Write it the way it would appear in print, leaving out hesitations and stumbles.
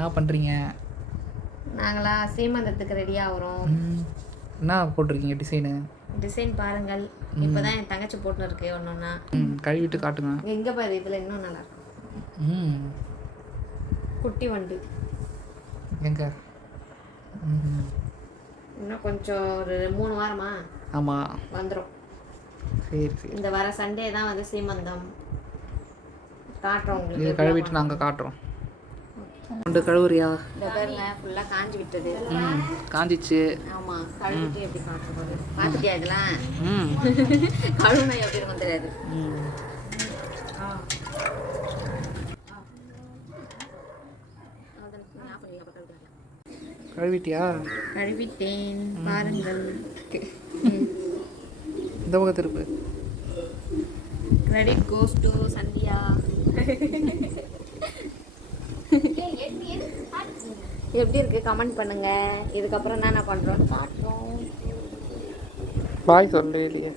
என்ன பண்ணுறீங்க? நாங்களா சீமந்தத்துக்கு ரெடி ஆகிறோம். என்ன போட்டிருக்கீங்க டிசைனு? டிசைன் பாருங்கள். இப்போ தான் என் தங்கச்சி போட்டுன்னு இருக்கு ஒன்றுன்னா. கழுவிட்டு காட்டுங்க. எங்கே பாரு, இதில் இன்னும் நல்லா இருக்கும். குட்டி வண்டு எங்க? இன்னும் கொஞ்சம் ஒரு 3 வாரமா ஆமாம் வந்துடும். சரி சரி. இந்த வர சண்டே தான் வந்து சீமந்தம் காட்டுறோம் உங்களுக்கு. இதை கழுவிட்டு நாங்கள் காட்டுறோம். ரெண்டு கழுவுறியா? இந்த பாருங்க ஃபுல்லாக காஞ்சி விட்டது. காஞ்சிச்சு. ஆமாம், கழுவிட்டு எப்படி காட்டுறது பார்த்துட்டியா? இதெல்லாம் கழுவுனா எப்படி இருக்கும் தெரியாது. கழுவிட்டியா? கழுவிட்டேன் பாருங்கள். இந்த பக்கத்து இருக்கு. Credit goes to Sandhya. எப்படி இருக்கு கமெண்ட் பண்ணுங்க. இதுக்கப்புறம் என்ன பண்றோம் காட்டுறோம். பாய் சொல்லு இல்லையே.